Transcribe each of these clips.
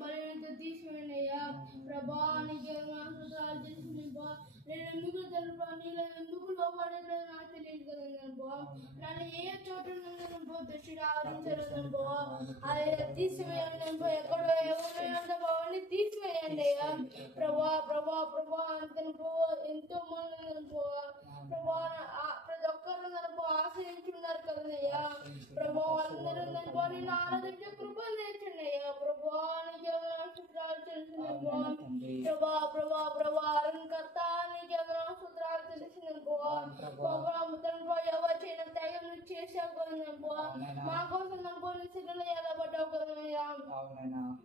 బలిని తీసివేయండియా ప్రభా నీకే స్తోత్రాలు చేస్తున్నాను. నేను ఎందుకు తెలుపా నీలో ఎందుకు లోపడలేదు నాకు తెలియదు కదా. నన్ను ఏ చోట దృష్టిని ఆవరించలేదు. అది తీసివేయండి. ఎక్కడో ఎవరిని తీసివేయండి అయ్యా ప్రభా ప్రభా ప్రభా అంతను ఎంతో మంది ప్రభా ప్రతి ఒక్కరు నన్ను ఆశ్రయించున్నారు కదయ్యా ప్రభా. అందరూ నన్ను నేను ఆరాధించే కృపలు నేర్చండి అయ్యా ప్రభా. నీకే స్తోత్రాలు చేస్తున్నాను ప్రభా ప్రభా ప్రభా అలంకర్త నీకే స్తోత్రాలు చేస్తున్నాను ప్రభా. ఎవరు చేయని త్యాగం చేసావు కదా మా కోసం నన్ను శిలలో ఎలా పడ్డావు కదయ్యా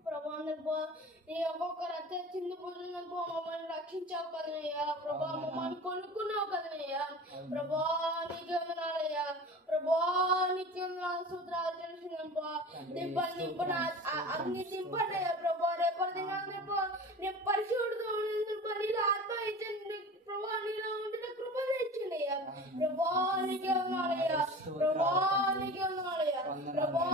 ప్రభా. నీ ఒక్కొక్కరు అత్త చిన్న పూజలు మమ్మల్ని రక్షించావు కదయ్యా ప్రభా. మమ్మల్ని కొనుక్కున్నావు కదయ్యా ప్రభా. నీకే వందనాలయ్యా ప్రభా. నీకే స్తోత్రాలు చేస్తున్నాను. నింపండి అన్ని నింపండి అయ్యా ప్రభా. రేపటి దినాన్ని నేను పరిశుద్ధుడు నీలో ఆత్మ ఇచ్చండి ప్రభా. నీలో ఉండిన కృప తెచ్చండి అయ్యా ప్రభా. నీకే వందనాలయ్యా ప్రభా. నీకే వందనాలయ్యా ప్రభా.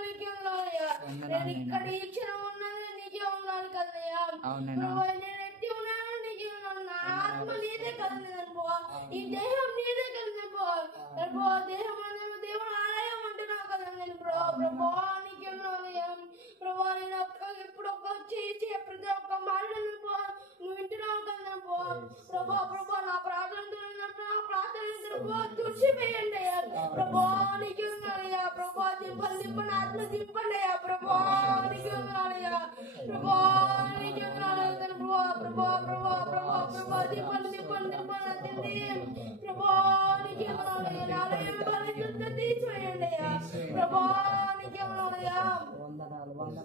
నీకే వందనాలయ్యా. నేను ఇక్కడ ఈ క్షణం ఉన్నది నీకే ఉన్నాను కదయ్యా ప్రభా. నేను ఎత్తి ఉన్నాను నీకే ఉన్నాను. నా ఆత్మ నీదే కదలేదనుకో. ఈ దేహం నీదే కదనుకో. దేహం దేవుడు ఆలయం అంటున్నావు కదా నేను ప్రభా ప్రభా. నీకే ఉన్నానయ్యా ప్రభా. నేను ఇప్పుడు చేసి ప్రతి ఒక్క మాట నువ్వు వింటున్నావు కదా ప్రభా ప్రభా. నా ప్రార్థన తుడిచివేయండి అయ్యా ప్రభా. నీకే ఉన్నానయ్యా ప్రభా. దింపండి ఆత్మ దింపండి అయ్యా ప్రభా. నీకే ఉన్నానయ్యా ప్రభా. నీకే ఉన్నానయ్యా ప్రభా ప్రభా ప్రభా ప్రభా ప్రభా. దింపండి ప్రభా. నీకే ఉన్నానయ్యా. తీసివేయండి అయ్యా ప్రభా. నీకే ఉన్నానయ్యా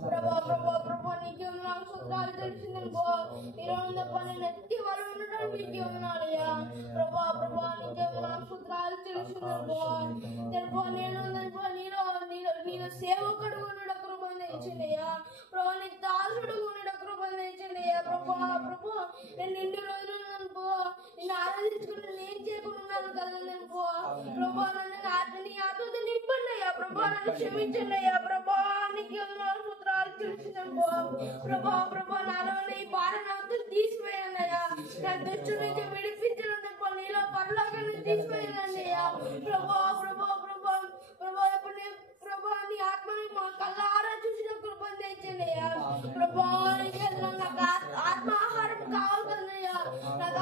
ప్రభా ప్రభా ప్రభా. నీకే ఉన్నాను స్తోత్రాలు తెలిసిందనుకో. ఈరోజు పని నెత్తి వరకు ఉండడం నీకే ఉన్నానయ్యా ప్రభా ప్రభా. నీకే ఉన్నాను స్తోత్రాలు తెలిసిందనుకో. నేను సేవకుడు ఉండడం కృపను తెచ్చిందయ్యా ప్రభా. నీ దాసుడు ఉండడం కృపను తెచ్చిందయ్యా ప్రభా ప్రభా. నేను ఇన్ని రోజులు నిన్ను ఆరాధించుకుని నేను చేయకున్నాను కదా అనుకో ప్రభా. నన్ను నీ ఆత్మతో నింపండి అయ్యా ప్రభా. నన్ను క్షమించండి అయ్యా ప్రభా. నీకే స్తోత్రాలు తెలిసిందనుకో ప్రభా ప్రభా. నాలో ఈ భారణ తీసివేయండి అయ్యా. నా దుష్టు నుంచి విడిపించడం తప్ప నీలో పరలోకాన్ని తీసివేయండి అయ్యా ప్రభా ప్రభా ప్రభా ప్రభా. ప్రభా నీ ఆత్మని మా కళ్ళారా చూసిన కృపను తెచ్చండి అయ్యా ప్రభా. నాకు ఆత్మ ఆహారం కావాలి కదయ్యా. నాకు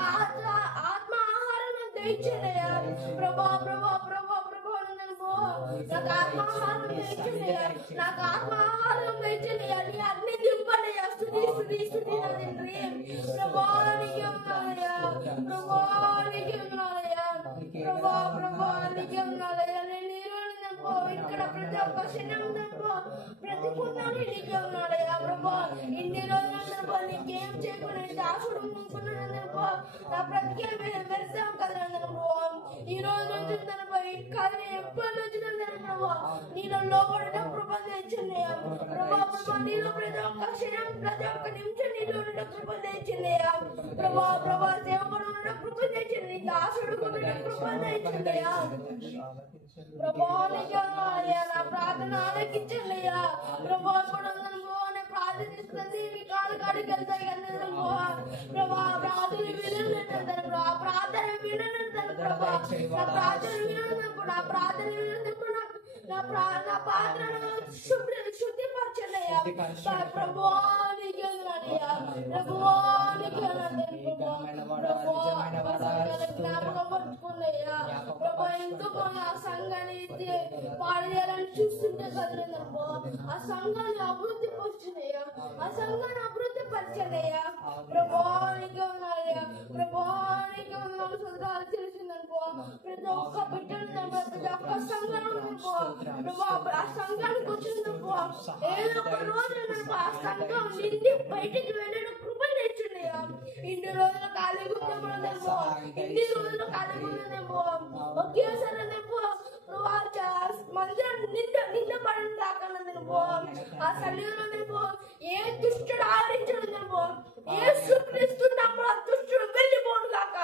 ఆత్మ ఆహారం తెచ్చండి అయ్యా ప్రభా ప్రభా ప్రభా ప్రభా. నాకు ఆత్మ ఆహారం తెచ్చండి అయ్యా. నాకు ఆత్మ ఆహారం తెచ్చండి అయ్యా. నీ అగ్ని దింపండి అయ్యా. స్తుతి స్తుతి స్తుతి నా తండ్రి ప్రభా. నీకే ఉన్నానయ్యా ప్రభా. నీకే ఉన్నానయ్యా ప్రభా ప్రభా. నీకే ఉన్నానయ్యా. నేను ఇక్కడ ప్రతి ఒక్క క్షణం ప్రతి పుణ్యాన్ని నీకే ఉన్నాడయ్యా ప్రభా. ఇన్ని రోజులు నీకేం చేయకుండా దాసుడు అనుకున్నాను నా బ్రతికే వ్యర్థం కదా ఈ రోజు నుంచి కానీ ఎప్పటి నుంచి ప్రభా నీలో లోపడిన కృప తెచ్చింది ప్రభా ప్రభా. నీలో ప్రతి ఒక్క క్షణం ప్రతి ఒక్క నిమిషం నీలో ఉన్న కృప తెచ్చిందయ్యా ప్రభా ప్రభా. సేవకుడు ఉన్న కృప తెచ్చింది. దాసుడు ఉన్న కృప తెచ్చిందయ్యా ప్రభా. నీకే ఉన్నాడయ్యా. నా ప్రార్థన ఆలకించండి అయ్యా ప్రభా. ప్రార్థిస్తుంది మీ కాలు కాడికి వెళ్తాయి కదా ప్రభా. ప్రార్థన వినండి ప్రభా. ప్రార్థన వినండి ప్రభా. నా ప్రార్థన వినండి. నా ప్రార్థన వినండి. నా పాత్రను శుద్ధిపరచండి అయ్యా ప్రభా. నీకే ఉన్నాడయ్యా ప్రభా. నీకే జ్ఞాపకం పరుచుకుందయ్యా ప్రభా. ఎంతో ఆ సంఘాన్ని పాడు చేయాలని చూస్తుంటే కదలేదనుకో. ఆ సంఘాన్ని అభివృద్ధి పరచనయ్యా. ఆ సంఘాన్ని అభివృద్ధి పరచనయ్యా ప్రభా. నీకే ఉన్నాడయ్యా ప్రభా. నీకే ఉన్నాడు స్తోత్రాలు తెలిసిందనుకో. ప్రతి ఒక్క బిడ్డను ప్రతి ఒక్క సంఘం ప్రభా. ఆ సంఘానికి వచ్చిందనుకో ఏదో ఒక రోజు ఆ సంఘం నిండి బయటికి వెళ్ళిన కృప తెచ్చిండయ్యా. ఇన్ని రోజులు ఖాళీగా ఉందేమో. ఇన్ని రోజులు ఖాళీగా ఉందేమో. ఒకేసారి మందిరం నింద పడిన దాకా ఆ సన్నిధిలో ఏ దుష్టుడు ఆడించడు యేసుక్రీస్తు నామమున దుష్టుడు వెళ్ళిపోను గాక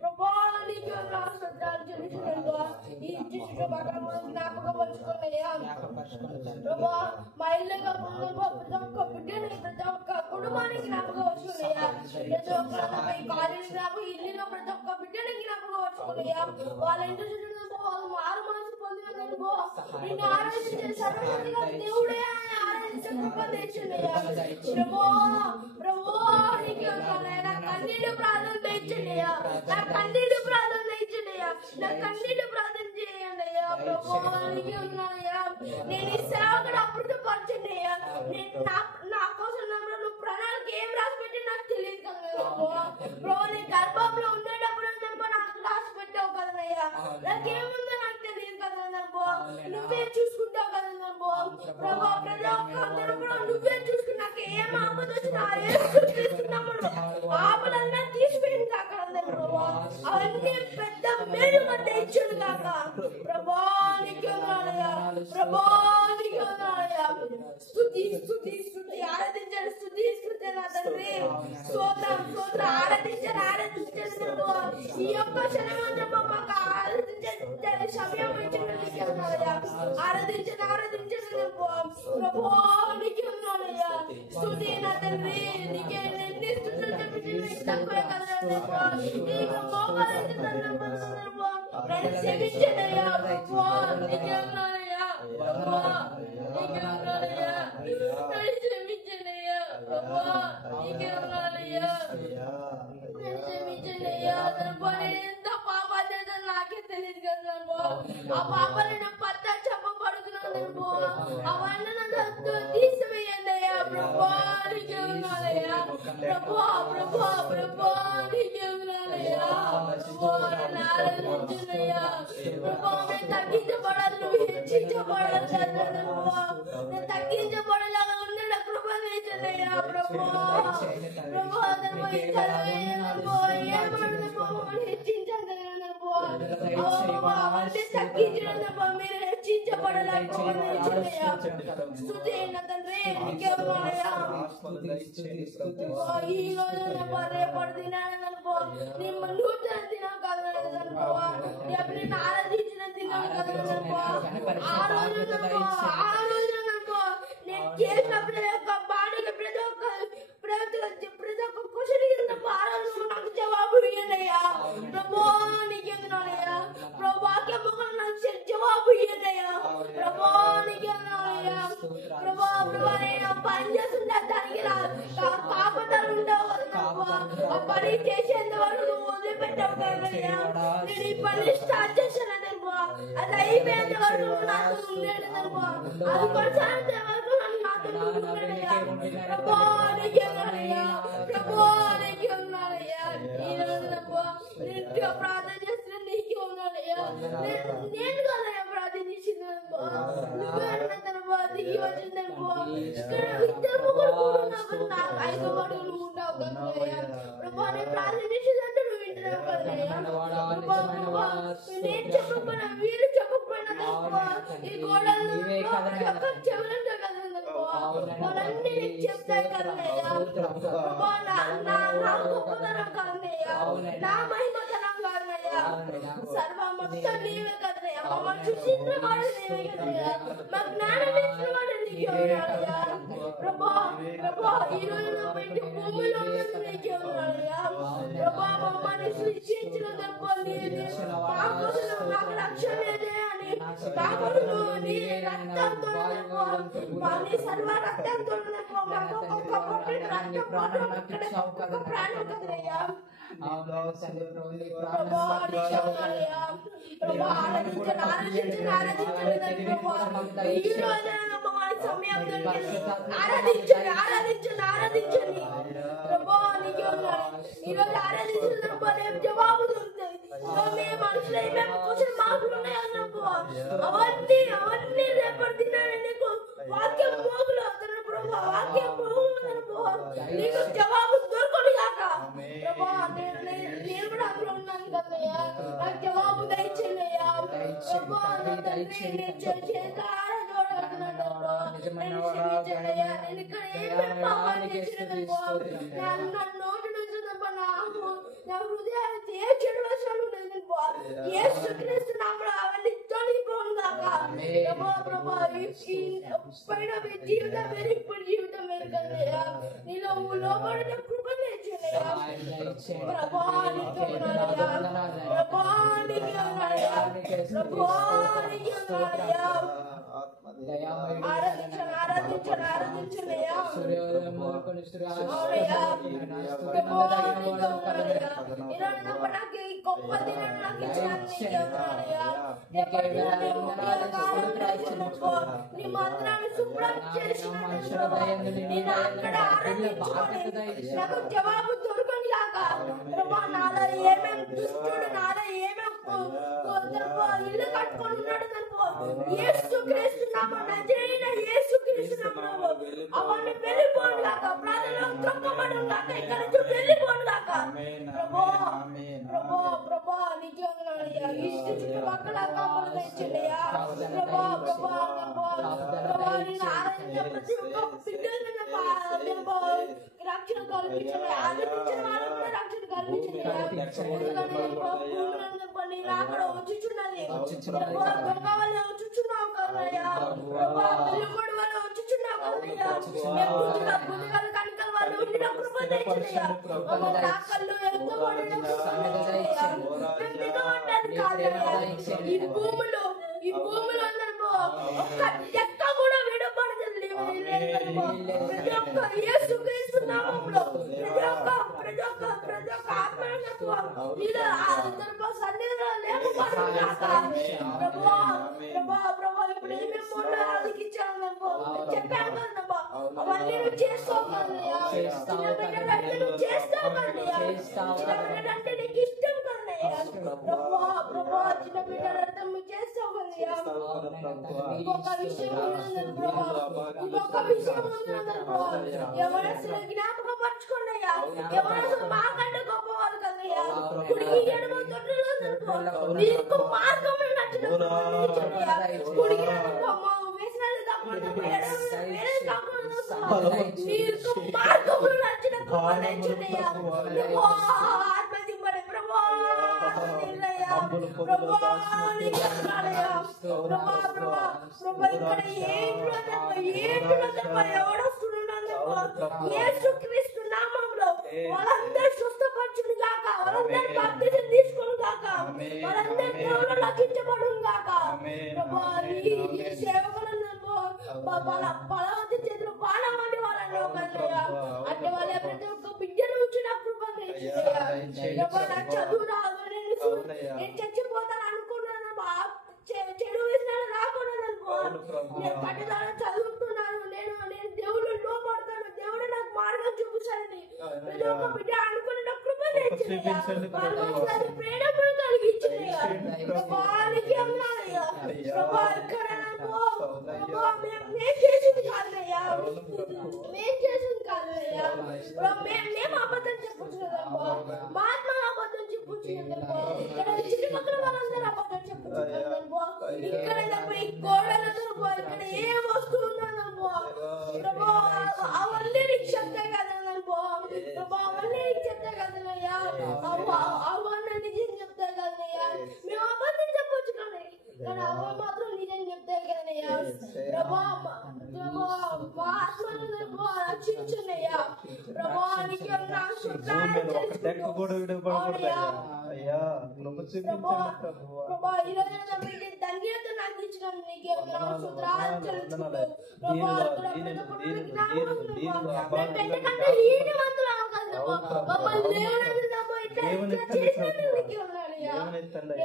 ప్రభా. నీకే స్తోత్రాలు చెల్లిస్తున్నాను. ఈ దుష్టుడు జ్ఞాపకం పరచుకోనయ్యా ప్రభా మా ఇల్లు కాకుండా ప్రతి ఒక్క బిడ్డని ప్రతి ఒక్క కుటుంబానికి జ్ఞాపకం వచ్చుకున్నాయా. ప్రతి ఒక్క కాలేజీ జ్ఞాపకం ఇల్లులో ప్రతి ఒక్క బిడ్డని జ్ఞాపకం వచ్చుకున్నాయా. వాళ్ళ ఇంటి చుట్టూ వాళ్ళు మారు మనసు పొందినందుకు నిన్ను ఆరాధించే సర్వశక్తిగా దేవుడే ఆరాధించే కృప తెచ్చున్నాయా. ప్రభా ప్రభా నీకు నా కన్నీడు ప్రార్థన తెచ్చున్నాయా. నా కన్నీడు ప్రార్థన తెచ్చున్నాయా. నా కన్నీడు ప్రార్థన చేయండి అయ్యా. ప్రభా నీకు ఉన్నాయా. నేను ఈ సేవకుడు అప్పుడు పరిచయా. నేను నా కోసం నువ్వు ప్రణాళిక ఏం రాసి పెట్టి నాకు తెలియదు కదా. ప్రభా నీ గర్భంలో ఉండేటప్పుడు నాకు రాసి పెట్టావు కదనయ్యా. నాకేముందో నాకు తెలియదు కదా. నువ్వే చూసుకుంటావు కదా. ప్రభా ప్రతి ఒక్కరు కూడా నువ్వే చూసుకుని నాకు ఏం ఆపద వచ్చినా ఆపదన్నా తీసిపోయింది కాక ప్రభా. అవన్నీ పెద్ద మేలు మధ్య ఇచ్చాడు కాక. ప్రభా నీకు ఉన్నాయా. ప్రభా నీకు ఉన్నాయా. స్తుతి స్తుతి స్తుతి ఆరాధించాడు. స్తుతి స్తుతి నా తండ్రి. స్తోత్రం స్తోత్రం ఆరాధించాడు. ఆరాధించాడు. ఈ యొక్క క్షణమంతా మాకు ఆరాధించే సమయం ఇచ్చిన ఆరాధించాడు. ఆరాధించాడు ప్రభా నీకు ఉన్నాయా. స్తుతి నా తండ్రి. నీకే ఎన్ని స్తుతులు చెప్పి తక్కువే కదా. నీకు మోకాలు క్షమించడయ్యా. ప్రభా నీకే ఉన్నాయా. ప్రభా నీకే ఉన్నాయా. క్షమించడయ్యా. ప్రభా నీకే ఉన్నాయా. క్షమించడయ్యా. ఎంత పాపాలు చేద్దాం నాకే తెలియదు కదా. ఆ పాపాలు నేను పత్తా చెప్పబడుతున్నాను. అవన్నీ నన్ను తీసివేయండి అయ్యా. ప్రభా నీకే ఉన్నాయా. ప్రభా ప్రభా ప్రభా నీకే ఉన్నాయా. ప్రభా నన్ను ఆరాధించనయ్యా. ప్రభా నేను తగ్గించబడాలి. నువ్వు హెచ్చించబడాలి. నేను తగ్గించబడలాగా ఉండేలా కృప తెచ్చనయ్యా. ప్రభా ప్రభా హెచ్చించాలి. అవన్నీ తగ్గించడం మీరు హెచ్చించబడలా స్తుతి అయిన తండ్రి నీకే ఉన్నాయా. ఈ రోజు రేపటి దినాలనుకో నిన్ను నూతన దినం కదనుకో నిన్ను ఆరాధించిన దినం కదనుకో ఆ రోజుననుకో నేను చేసిన ప్రతి ఒక్క బాడీకి ప్రతి ఒక్క క్వశ్చన్ ఆ రోజు నాకు జవాబు ఇయ్యండియ్యా. ప్రభా నీకెందునయ్యా. ప్రభాక్యము నాకు జవాబు ఇయ్యండియ్యా. ప్రభా నీకెందునయ్యా. ప్రభా ప్రభా నేను పని చేస్తుంటే దానికి కాపదాలు ఉండవు కదా. ఆ పని చేసేంత వరకు నువ్వు వదిలిపెట్టావు కదయ్యా. నేను ఈ పని స్టార్ట్ చేశానంటే అది అయిపోయేంత వరకు నాతో ఉండేది. అది కొనసాగే వరకు నాతో ఉండేదయ్యా. ప్రభా నీకెందునయ్యా. ప్రభా నీకే ఉన్నాడయ్యా. ఈ రోజు నేను ప్రార్థన చేస్తున్నా. నీకే ఉన్నాడయ్యా. నేను కదయ్యా ప్రార్థన చేసింది. నువ్వే అన్న తర్వాత ఈ వచ్చిందనుకో ఇద్దరు ముగ్గురు కూడా నాకు ఐదుబడి నువ్వు ఉంటావు కదయ్యా. ప్రభా నేను ప్రార్థన చేసిందంటే నువ్వు వింటున్నావు కదయ్యా. ప్రభా ప్రభా నేను చెప్పకపోయినా వీరు చెప్పకపోయినా ఈ గోడలు చెవులంటే కదా. వాళ్ళన్నీ నీకు చెప్తాయి కదయ్యా. ప్రభా నా గొప్పతనం కదయ్యా. నా మహిమతనం కదయ్యా. సర్వ మొత్తం నీవే కదయ్యా. మమ్మల్ని చూసిన వాడు నీవే కదయ్యా. మా జ్ఞానం ఇచ్చిన వాడు నీకే ఉన్నాడయ్యా. ప్రభా ప్రభా ఈ రోజు నా బయట భూమిలో నీకే ఉన్నాడయ్యా. ప్రభా మమ్మల్ని సృష్టించిన మా కోసం మాకు రక్షణ లేదే అని మా కొరకు నీ రక్తంతో నీ సర్వ రక్తంతో మాకు ఒక్కొక్క ప్రాణం కదయ్యా. ఆరాధించండి ఆరాధించండి ఆరాధించండి. ప్రభా నీకే ఉన్నాడు. ఈరోజు ఆరాధించిన జవాబు దొరుకుతుంది. మేము మనుషులు ఏమేమి క్వశ్చన్ మార్కులు ఉన్నాయన్నప్పు అవన్నీ అవన్నీ రేపటి దినాన్ని నీకు వాక్యం మోగులు అవుతున్న ప్రభా. వాక్యం నీకు జవాబు దొరకదు కాక. ప్రభా నేను కూడా అందులో ఉన్నాను కదయ్యా. నాకు జవాబు దయచేయ్యా. ప్రభా నా తండ్రి నేను చేతారా చూడాడుతున్నాను. నేను క్షమించయ్యా. నేను ఇక్కడ ఏమేమి పాపాలు చేసినప్పుడు నా నోటి నుంచి నా హృదయానికి ఏ చెడు వర్షాలు ఉండదు. యేసుక్రీస్తు నామములో అవన్నీ తొలగిపోను కాక. ప్రభా పైన జీవితం వేరు, ఇప్పుడు జీవితం వేరు కదయ్యా. నీలో లోపడిన కృప తెచ్చునయ్యా. ప్రభా నీకే ఉన్నానయ్యా. ప్రభా నీకే ఉన్నానయ్యా. ప్రభా నీకే ఉన్నానయ్యా. ఆరాధించనయ్యా. నాకు ఈ గొప్ప దినాన్ని నాకు ఇచ్చినందుకు నీ మంత్రాన్ని శుభ్రం చేసినందుకు నేను అక్కడ ఆరాధించుకొని నాకు జవాబు దొరకని కాక ప్రభా నాలో ఏమేమి దుష్టుడు నాలో ఏమేమి ఇల్లు కట్టుకొని ఉన్నాడు అనుకో యేసుక్రీస్తు నామమున నజరేయుడైన యేసుక్రీస్తు నామమున అవన్నీ వెళ్ళిపోను గాక. ప్రాణంలో త్రొక్కబడును గాక. ఇక్కడ నుంచి వెళ్ళిపోను గాక. ప్రభా నిజంగానయ్యా ఇష్ట చుట్టుపక్కల కాపులు తెచ్చండియా. ప్రభా నేను ఆరాధించే ప్రతి ఒక్క బిడ్డలను రక్షణ కల్పించండి. ఆదరించిన వాళ్ళకు కూడా రక్షణ కల్పించండి. అక్కడ వచ్చుచున్నది దొంగ వల్ల వచ్చుచున్నావు కదయ్యా. పిల్లగొడు వల్ల వచ్చుచున్నావు కదయ్యా. బుద్ధిగల కనికల వాళ్ళు ఉండిన కృప తెచ్చయ్యా. కళ్ళు ఎత్తబడిన ఈ భూమిలో ఒక్క చెక్క కూడా విడబడదు. ప్రతి ఒక్క యేసుక్రీస్తు నామములో ప్రతి ఒక్క ఆత్మ సన్నిధిలో లేకపోవడం కాక. ప్రభా ఇప్పుడు ఏమేమి మొన్న ఆదికిచ్చాను చెప్పాను కదమ్మా. అవన్నీ నువ్వు చేసుకోగలయ్యా. చిన్న బిడ్డలంటే నువ్వు చేసుకోగలయ్యా. చిన్న బిడ్డలంటే నీకు ఇష్టం కదయ్యా. ప్రభా చిన్న బిడ్డలంటే నువ్వు చేసుకోగలయ్యా. ఇంకొక విషయం ఉన్నది ప్రభా. ఎవరైనా జ్ఞాపకం పరచుకోండియ్యా. ఎవరైనా మాకంటే గొప్పవాళ్ళు కదయ్యా. కుడికి ఎడమ తొట్టులో నీకు మార్గంలో నచ్చిన కుడికి వేసినది తప్పకుండా నీకు మార్గంలో నచ్చిన నచ్చునయ్యా. ఆత్మదింపడే ప్రభా యేసుక్రీస్తు నామములో వాళ్ళందరూ స్వస్థపరచును గాక. వాళ్ళందరూ బాప్తిజం తీసుకును గాక. వాళ్ళందరూ దేవుడు రక్షించబడును గాక. ప్రభా ఈ సేవకులను బలవంతి చేతులు బాణం వంటి వాళ్ళని అంటే వాళ్ళ ప్రతి ఒక్క బిడ్డను ఉంచిన కృపను చదువు రాదు. నేను చచ్చిపోతాను అనుకున్నాను. చెడు వేసిన రాకూడదు అనుకో. నేను పట్టుదల చదువుతున్నాను. నేను దేవుడు లోపడతాను. దేవుడు నాకు మార్గం చూపించాలని ప్రతి ఒక్క బిడ్డ అనుకున్న కృప ప్రేరణ కలిగించినయ్యా. ప్రభానికి అన్నాయ్యా. ప్రభా ఇక్కడ మేము చేసింది కాదయ్యా. మేము చేసింది కాదయ్యా. మేము అబద్ధం చెప్పచ్చు కదమ్మా. మా ఆత్మ అబద్ధం చెప్పచ్చు కదమ్మా. ఇక్కడ చుట్టుపక్కల వాళ్ళందరూ అబద్ధం చెప్పచ్చు కదమ్మా. ఇక్కడ ఈ గోడలతో ఇక్కడ ఏ వస్తువు ఉందన్నమ్మా. ప్రభా అవన్నీ నీకు చెప్తే కదన్నమ్మా. ప్రభా అవన్నీ నీకు చెప్తే కదనయ్యా. అవన్నీ నిజం చెప్తే కదనయ్యా. మేము అబద్ధం చెప్పొచ్చు కానీ అవ మాత్రం నిజం చెప్తే కదనయ్యా. ప్రభా మా ఆత్మను రక్షించునయ్యా. ప్రభా నీకు ప్రభా ఈరోజు ధన్యత నాకు ఇచ్చిన నీకే సూత్రాలు చెల్లించుకుంటూ ప్రభా కంటే హీనవంతులు కదమ్మా. మమ్మల్ని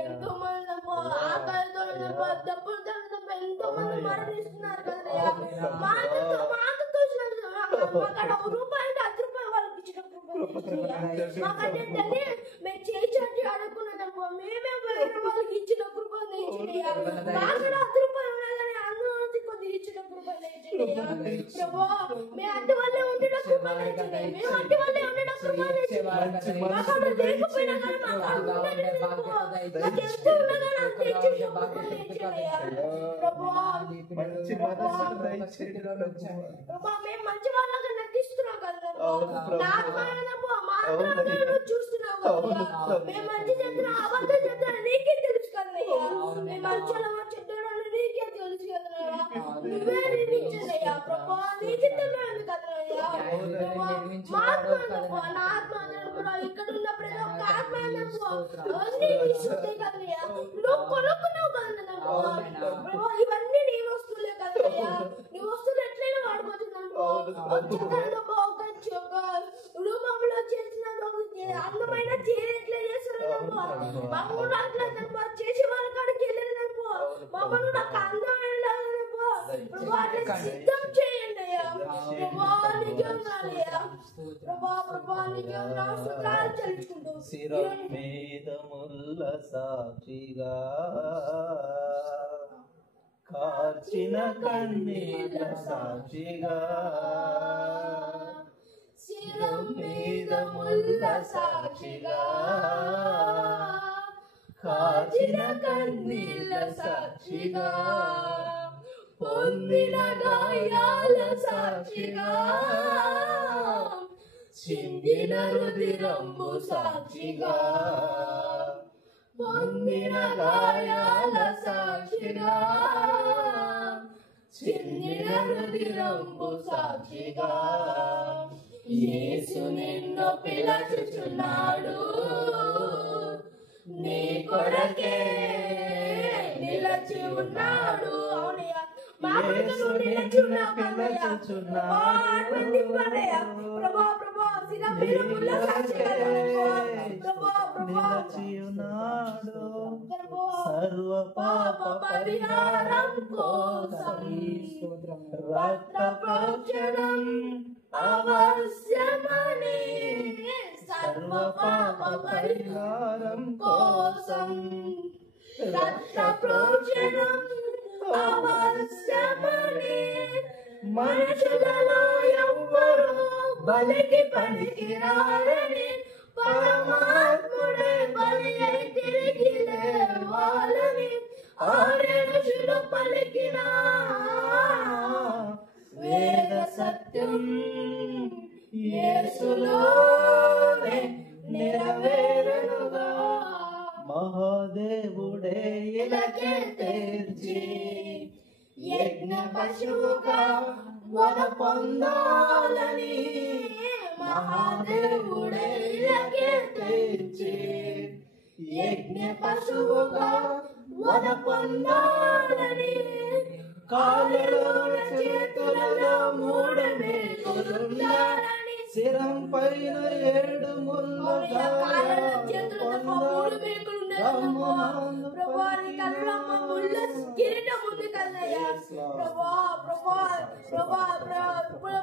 ఎంతో మంది ఆకలితో దెబ్బలు ఎంతో మంది మరణిస్తున్నారు కదయ్యా. మాతో రూపాయలు 10 రూపాయలు వాళ్ళకి ఇచ్చిన మాకంటే తల్లి మేము చేయించండి అనుకున్నాము. మేమే వేరే వాళ్ళకి ఇచ్చిన కృపను ఇచ్చినయ్యా. నాకు 10 రూపాయలు ఉన్నాయి కానీ అందులో కొద్దిగా ఇచ్చిన కృపను ఇచ్చినయ్యా. ప్రభా మేము అట్టి వల్లే ఉండిన కృపను ఇచ్చినాయి. మేము అట్టి వల్లే ఉండిన కృపను ఇచ్చినాయి. మాకు లేకపోయినా కానీ మాకు నాకు ఎంత ఉన్నా కానీ అంత ఇచ్చిన కృపను ఇచ్చినయ్యా. ప్రభా మేము మంచి వాళ్ళగా నటిస్తున్నాం కదా. చూస్తున్నావు మేము మంచి చెప్తున్నా అబద్ధం చెప్తున్నా నీకే తెలుసు కదయ్యా. మేము మంచి చెప్తున్నా నీకే తెలుసు. నువ్వే నిర్మించండి అయ్యా ప్రభా, నీ చిత్తంలో ఉంది కదయ్యా ప్రభా. మా ఆత్మ ప్రభా, నా ఆత్మ ప్రభా, ఇక్కడ ఉన్న ప్రతి ఒక్క ఆత్మ అన్ని నీ సొత్తే కదయ్యా, నువ్వు కొనుక్కున్నావు కదా ప్రభా. ఇవన్నీ నీ వస్తువులే కదయ్యా, నీ వస్తువులు ఎట్లయినా వాడుకోవచ్చు ఒక రూపంలో చేసిన అందమైన చీర ఎట్లా చేస్తున్నారు మమ్మల్ని అట్లా చేసి వాళ్ళ కాడికి వెళ్ళినప్పు మమ్మల్ని నాకు అందమైన ప్రభా సిద్ధం చేయండి అయ్యా ప్రభా. నిజం రాలయ్యా ప్రభా, ప్రభా నిజం రాష్ట్రాలు చలుచుకుంటూ శిరమేదముల్ల సాక్షిగా కార్చిన కన్నీళ్ళ సాక్షిగా శిరమేదముల్ల సాక్షిగా కాచిన కన్నీళ్ళ సాక్షిగా పొందిన గాయాల సాక్షిగా చిందిన రుధిరంబు సాక్షిగా పొందిన గాయాల సాక్షిగా చిందిన రుధిరంబు సాక్షిగా యేసు నిన్ను పిలుచుచున్నాడు, నీ కొరకే నిలచి ఉన్నాడు. అవునయ్యా, మా కొరకు నిలచి ప్రభా ప్రభా శిరమేదముల్ల సాక్షిగా ప్రభా ప్రభా సర్వ పాప పరిహారం కోసం రక్త ప్రోక్షణం అవశ్యమని, సర్వ పాప పరిహారం కోసం రక్త ప్రోక్షణం అవశ్యమని, మనుషులలో ఎవ్వరూ బలికి పనికిరారని పరమాత్ముడే బలి అయి తిరిగి లేవాలని ఆరేషులు పలికిన వేద సత్యం యేసులోనే నెరవేరునుగా. మహాదేవుడే ఇలకే తెచ్చి యజ్ఞ పశువుగా వద పొందాలని మహాదేవుడే ఇలకే తెచ్చి యజ్ఞ పశువుగా వద పొందాలని కాళ్ళలో చేతులలో మూడు మేకులుండాలని శిరం పైన 7 ముళ్ళ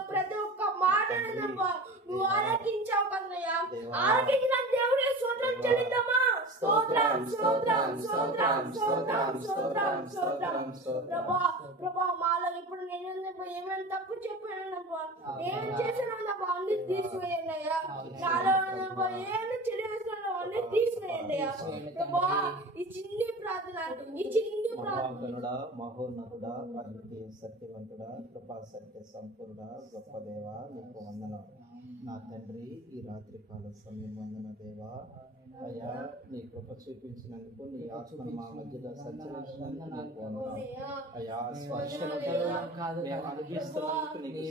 ప్రతి ఒక్క మాట నువ్వు ఆలకించావు కన్నయ్యా. ఆలకించిన దేవుడే స్తోత్రం చెల్లిద్దామా? స్తోత్రం స్తోత్రం స్తోత్రం స్తోత్రం స్తోత్రం స్తోత్రం. ప్రభా ప్రభా మాలో ఇప్పుడు నేను ఏమైనా తప్పు చెప్పానబ్బా, ఏం చేశానబ్బా అన్ని తీసివేయండి అయ్యా. నాలో ఏమైనా చెడు వేసినా అన్ని తీసివేయండి అయ్యా ప్రభా. ఈ చిన్ని ప్రార్థన, ఈ చిన్ని ప్రార్థన. మహోన్నతుడా, అద్వితీయ సత్యవంతుడా, కృపా సత్య సంపూర్ణ గొప్ప దేవ, నీకు వందనం. నా తండ్రి, ఈ రాత్రి కాల సమయం వందన దేవా. అయ్యా, నీ కృప చూపించినందుకు, నీ ఆత్మను మా మధ్యలో సంచరించినందుకు నీకు వందనం. అయ్యా, స్పర్శలతో మేము అనుభవిస్తున్నందుకు నీకు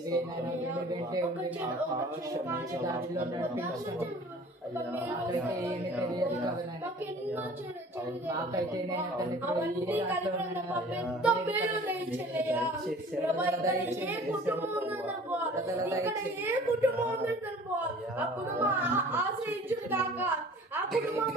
ఆశ్రయించుడు కాక ఆ కుటుంబం